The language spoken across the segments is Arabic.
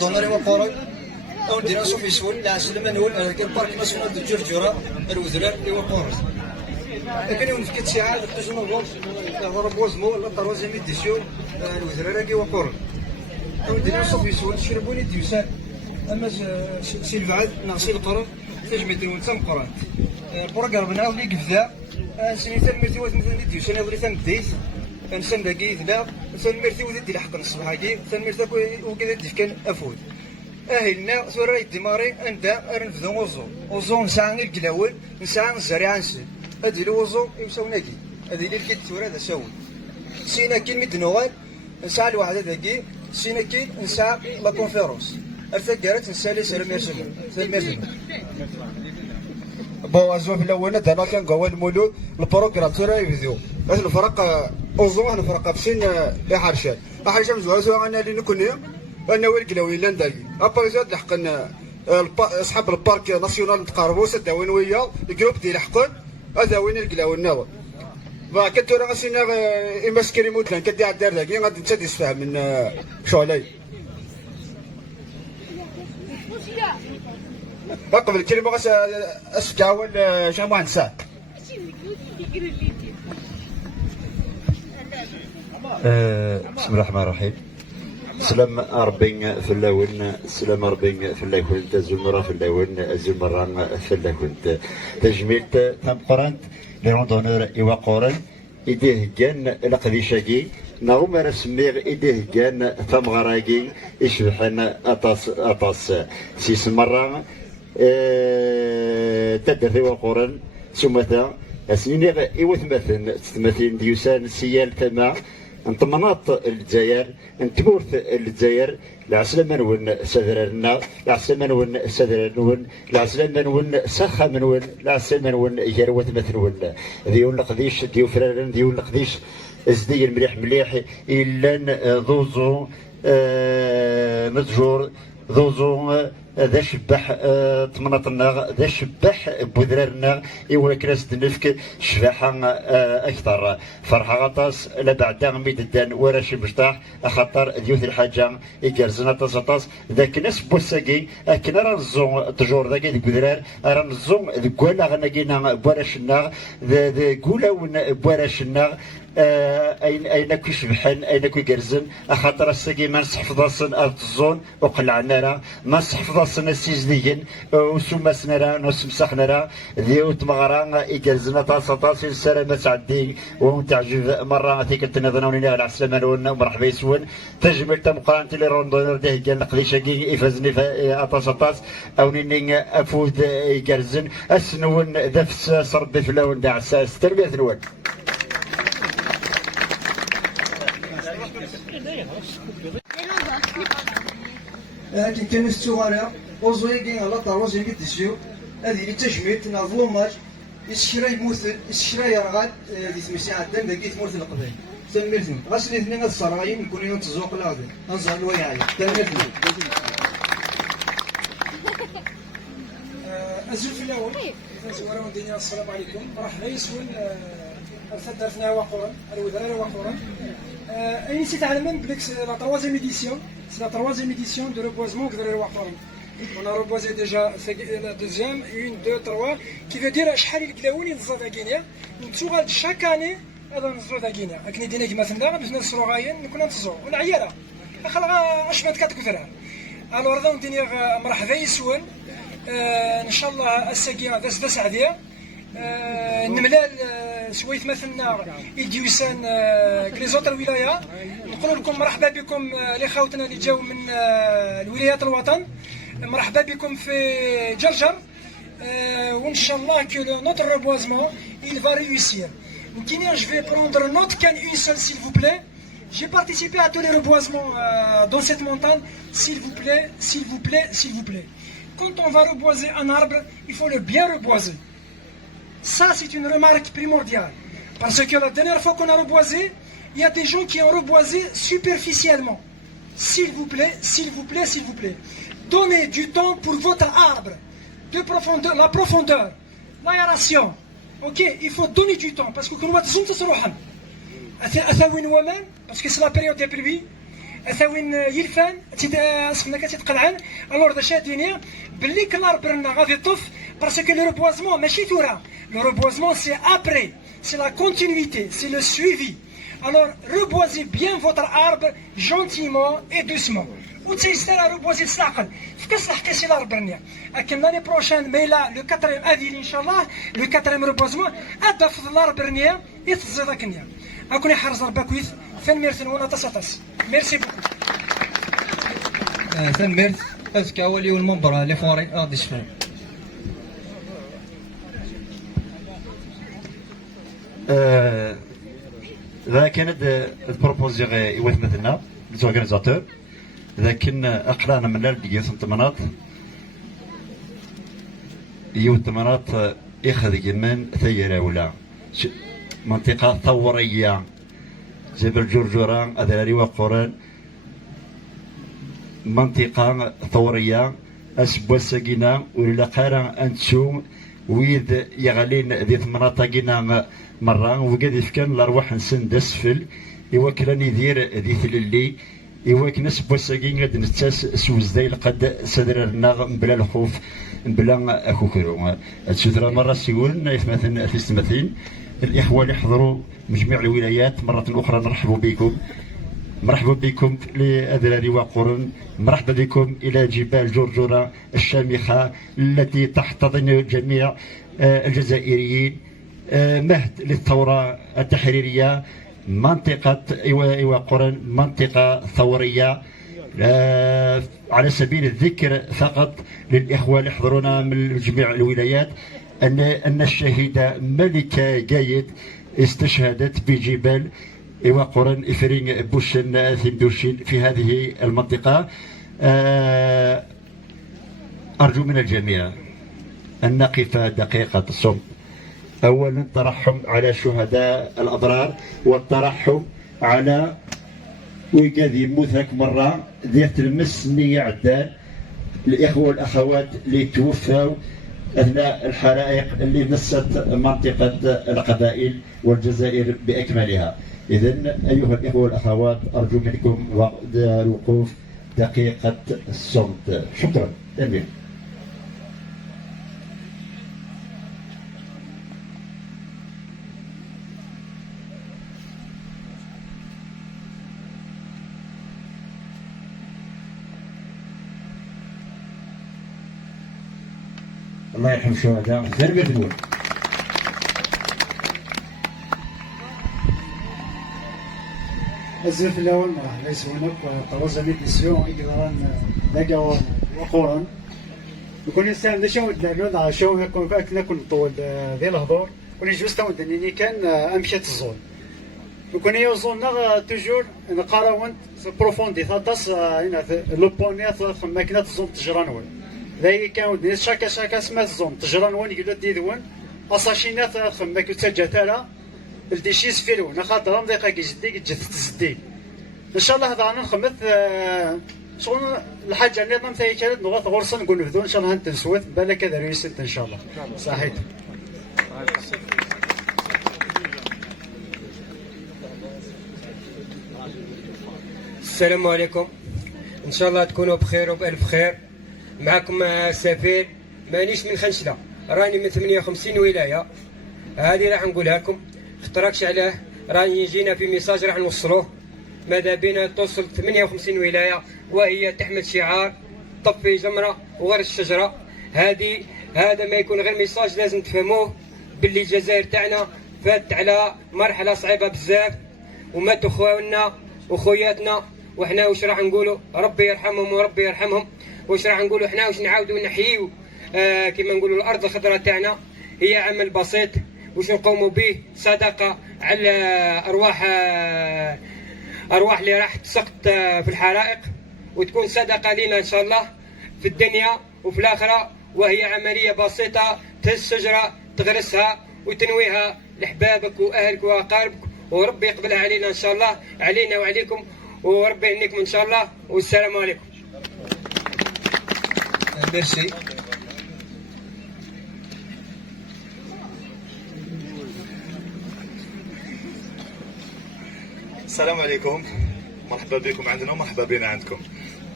دوناري وقوري أو ندير نشوف يسول لا سلم نقول البارك ناسيونال دو جرجرة الوزرار إيوا قوري لكن يوم فكت شي عاد تجنو بوز بوزمو لا تروزيام إديسيون الوزرار إيوا قوري أو ندير نشوف يسول شربوني ديوسان أما سي البعد ناقصي القرن تجميد ونتم قرن بروغرام ناو لي قفدا سنيتان مرتي واحد مثلا ديوسان أولي تمديت انسان داكي ذلا انسان مرتي ودي الحق الصباح كي انسان مرتي وكذا كان افود اهلنا ثورة الدماري اندا رنفذو وزو نسعى القلاول نسعى الزريعه نسل هادي الوزو يمساوناكي هادي اللي كيت ثورة هذا ساوي سينا كي المدنوغان نسعى الواحد هذاكي سينا كي نسعى لا كونفيرونس الفكرات نسالي سلام يرسل سلام يرسل بو ازوا في الاول انا كان قوال المولود البروغرام ترى يفيديو بس الفرق اوزو احنا فرق بسين يا حرشان حرشان زوا سوا انا اللي نكون انا والقلاوي لانداي ابا زاد لحقنا اصحاب البارك ناسيونال تقاربوا سداوين ويا الجروب ديال حقن هذا وين القلاوي الناظر فكنت راه غاسينا امسكري مودلان كدي على الدار داكي غادي تشد يسفهم من شغلي قبل الكلمه غاس اسكا ولا شنو واحد ساعه بسم الله الرحمن الرحيم. سلام ربي في اللون سلام ربي في اللون الزمرة في اللون الزمرة في اللون تجميل تم قرنت لي دونور ايوا قرن ايديه كان لقديشاكي نغم رسميغ ايديه كان ثم غراكي يشبحن اطاس سيس مرة تدري وقرن سمتا اسنيني ايوا ثمثين ديوسان سيال تما انطمناط الجزائر انتمورت الجزائر العسلامة نون سذرنا العسلامة نون سذرنا العسلامة نون سخا منون العسلامة نون يروت مثلون ديون القديش ديو فرارن ديون القديش ازدي مليح إلا ذوزو متجور ذوزو ذا شبح طمنطنا ذا شبح بودرارنا إوا كراس دنفك شباحة أكثر فرحة غطاس لا بعد ميدان ورا شي مشطاح خاطر ديوث الحاجة يكرزنا طاس ذاك ناس بوساكي كنا رنزو تجور ذاك البودرار رنزو ذكوالا غناكينا بوراشنا ذا كولاون بوراشنا اين كي شبحان اين كي كرزن خاطر الساكي ما نصحفظاصن الزون وقلعنا راه ما نصحفظاصن السيزديين وسماسنا راه نسمسحنا راه ديو تمغرا يكرزنا طاس السلامة تعدي ومتعجب مرة تيكلت نظنوني على السلامة ومرحبا يسون تجمل تمقرانتي لي روندونر ده كان قديشاكي يفزني في طاس او نيني افوت يكرزن اسنون دفس صرد فلاون داع تربية الواد لكن كان السوارع وزويقين على طاروز يمكن تسيو هذه اللي تجميت نظلوماج الشراي موثل الشراي رغاد اللي تمشي عدم باقي تموت القبائل تمرتني غاس الاثنين الصرايين نكون يوم تزوق الهادي نزهر الويعي تمرتني أزول في الأول زوارا ودينا السلام عليكم مرحبا يسون درتنا وقورا الوزراء وقورا أي تعلمون بليك la troisième édition c'est la troisième édition de reboisement de Waqoran. On a reboisé déjà la deuxième, 1, 2, 3 qui veut dire شحال الكلاوين يتزاد كينيا نتوغا chaque année هذا نزود كينيا لكن دينا كيما ثنا باش نسرو غاين نكون نتزو والعياله خلغا اشمت كتكثر الوغ ذا ندير مرحبا يسون ان شاء الله الساقيه داس عاديه نملال سويت مثلنا يديوسان لي زوطر ولايات نقول لكم مرحبا بكم لي خاوتنا اللي جاو من الولايات الوطن مرحبا بكم في جرجر وان شاء الله كو نوتر ريبوازمون il va réussir. Je vais prendre notre canne une seule s'il vous plaît. J'ai participé à tous les reboisements dans cette montagne. S'il vous plaît, s'il vous plaît, s'il vous plaît. Quand on va reboiser un arbre, il faut le bien reboiser. Ça, c'est une remarque primordiale. Parce que la dernière fois qu'on a reboisé, il y a des gens qui ont reboisé superficiellement. S'il vous plaît, s'il vous plaît, s'il vous plaît. Donnez du temps pour votre arbre. De profondeur, la profondeur, l'aération. Ok, il faut donner du temps. Parce que quand on va te parce que c'est la période des pluies. اثاوين يلفان سخنا كتقلعن الور دا شاديني باللي كلار برنا غادي يطف باسكو لو ريبوازمون ماشي ثورا لو ريبوازمون سي ابري سي لا كونتينيتي سي لو سويفي alors reboisez bien votre arbre gentiment et doucement وتيستر ريبوازي تساقل فكسلح كاسي الاربر برنيا لكن لاني بروشان ميلا لو كاتريم اديل ان شاء الله لو كاتريم ريبوزمون ادا في الاربر برنيا يتزيد كنيا اكون يحرز رباكويث فين ميرثن ونا تصاطس ميرسي بوكو ثم ميرث اذكى ولي المنبر لي فوري غادي يشفون ذا كانت البروبوزي يوث مثلنا ليزورغانيزاتور لكن اقرانا من الدقيقة ثمانات يوث ثمانات اخذ جمان ثيرا ولا منطقة ثورية جبل جرجران أذراري وقران منطقة ثورية أسبوع ساقينا ولا قارا أنتشوم ويد يغالين ذي ثمانات قينا مرة وقد يفكان الأرواح نسن دسفل يوكلان يدير ذي ثللي يوك نسبو ساقين غاد نتاس سوزداي لقد سدرنا بلا الخوف بلا أكوكرو السودرة مرة سيقول مثلا في السماثين الإخوة اللي حضروا مجميع الولايات مرة أخرى مرحبا بكم لأذراري وقرن، مرحبا بكم إلى جبال جرجرة الشامخة التي تحتضن جميع الجزائريين، مهد للثورة التحريرية، منطقة وقرن منطقة ثورية. على سبيل الذكر فقط للإخوة اللي حضرونا من جميع الولايات أن الشهيدة ملكة قايد استشهدت بجبال وقرن إفرين بوشن ثمدوشين في هذه المنطقة. أرجو من الجميع أن نقف دقيقة صمت. أولا الترحم على شهداء الأضرار والترحم على ويقاذي موثك مرة ديت المسنية عدان الإخوة والأخوات اللي توفوا أثناء الحرائق اللي مست منطقة القبائل والجزائر بأكملها. إذن أيها الإخوة والأخوات أرجو منكم الوقوف دقيقة الصمت. شكرا. أمين. الله يرحم الشهداء. غير بدون الزرف الأول مرحبا يسونك طوازا ميديسيون إقدران دقاوان وقوران يكون يستعمل شو الدلون على شو يكون فاك نكون طول ذي الهضور كون يجوز تاودنيني كان أمشيت الزون يكون يوزون نغ توجور نقراون بروفوندي ثاطاس هنا لوبونيات ماكينة الزون تجرانون ذاي كان ودني شاكا سما الزون تجرانون يقولوا ديدون أصاشينات خماك وتسجاتها الديشيس فيلو نخاطر مضيقة جدي جثت زدي ان شاء الله هذا نخمث شغل الحاجة اللي نظام ثاني كانت نغاث غرصة نقول نبذون ان شاء الله هنتنسوث بلا كذا ريست ان شاء الله صحيح. السلام عليكم، ان شاء الله تكونوا بخير وبألف خير. معكم سفير مانيش من خنشلة، راني من 58 ولاية. هذه راح نقولها لكم اختراكش عليه، راني جينا في ميساج راح نوصلوه. ماذا بينا توصل 58 ولاية وهي تحمل شعار طفي جمرة وغير الشجرة. هذا ما يكون غير ميساج لازم تفهموه باللي الجزائر تاعنا فات على مرحلة صعيبة بزاف وماتوا خواننا وخوياتنا، وحنا واش راح نقولوا؟ ربي يرحمهم وربي يرحمهم. واش راح نقولوا حنا؟ واش نعاودوا نحييو كما نقولوا الأرض الخضراء تاعنا؟ هي عمل بسيط واش نقوموا به، صدقه على ارواح اللي راح تسقط في الحرائق، وتكون صدقه لنا ان شاء الله في الدنيا وفي الاخره. وهي عمليه بسيطه، تهز شجره تغرسها وتنويها لحبابك واهلك واقاربك، وربي يقبلها علينا ان شاء الله، علينا وعليكم، وربي يهنيكم ان شاء الله. والسلام عليكم. ميرسي. السلام عليكم، مرحبا مرحبا بكم عندنا ومرحبا بنا عندكم.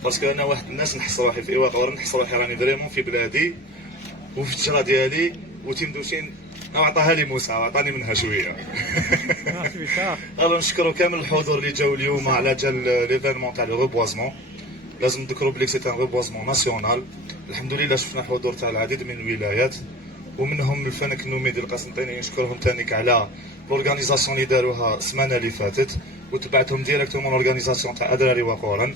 باسكو انا واحد الناس نحس روحي في ايواق، نحس روحي راني فريمون في بلادي وفي التجره ديالي، وتيمدوشين عطاها لي موسى وعطاني منها شويه. نشكروا كامل الحضور اللي جاوا اليوم على جال ليفينمون تاع لو ريبوازمون. لازم نذكروا بلي سي ان ريبوازمون ناسيونال. الحمد لله شفنا حضور تاع العديد من الولايات ومنهم الفنك النومي ديال القسنطيني، نشكرهم ثاني على لورغانيزاسيون اللي داروها السمانه اللي فاتت، وتبعتهم ديريكتومون لورغانيزاسيون تاع ادراري وقورن.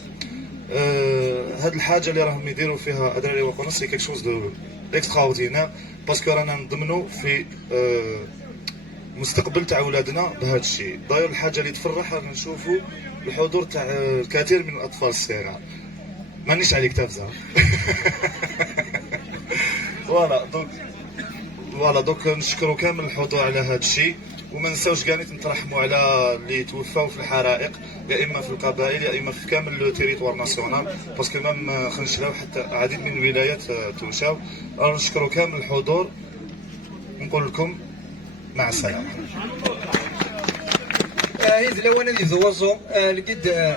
هاد الحاجه اللي راهم يديروا فيها ادراري وقورن سي كيك شوز دو اكستراوردينير، باسكو رانا نضمنوا في مستقبل تاع ولادنا بهذا الشيء. داير الحاجه اللي تفرح رانا نشوفوا الحضور تاع الكثير من الاطفال الصغار. مانيش عليك تافزه. فوالا دونك نشكروا كامل الحضور على هذا الشيء، وما نساوش كاع نترحموا على اللي توفاو في الحرائق، يا اما في القبائل يا اما في كامل لو تيريتوار ناسيونال، باسكو مام خنشلاو حتى عديد من الولايات توشاو. نشكروا كامل الحضور، نقول لكم مع السلامه. إذا لو أنا ذي ذوزو لقد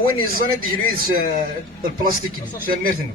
وين الزنا ديجلويز البلاستيكي شال ميرتنو